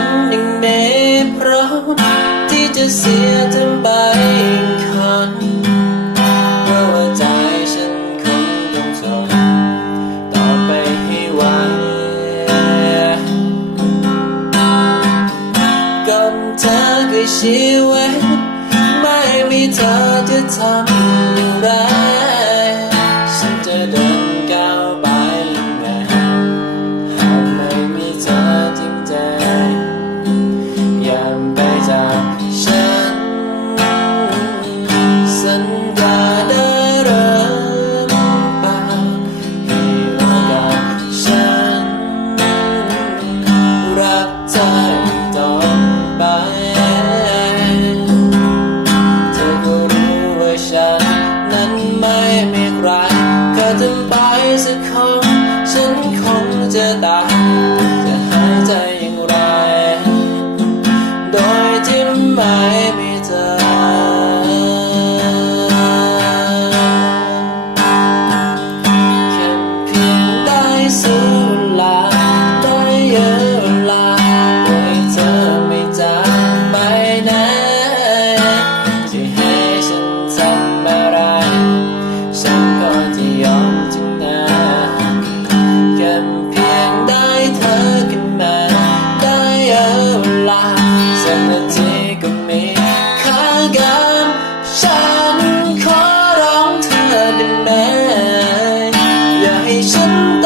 ฉันยังไม่พร้อมที่จะเสียทั้งใบคันเพราะว่าใจฉันคงต้องส่งต่อไปให้ไหวกับเธอคือชีวิตไม่มีเธอจะทำ ไม่มีใ Sunday.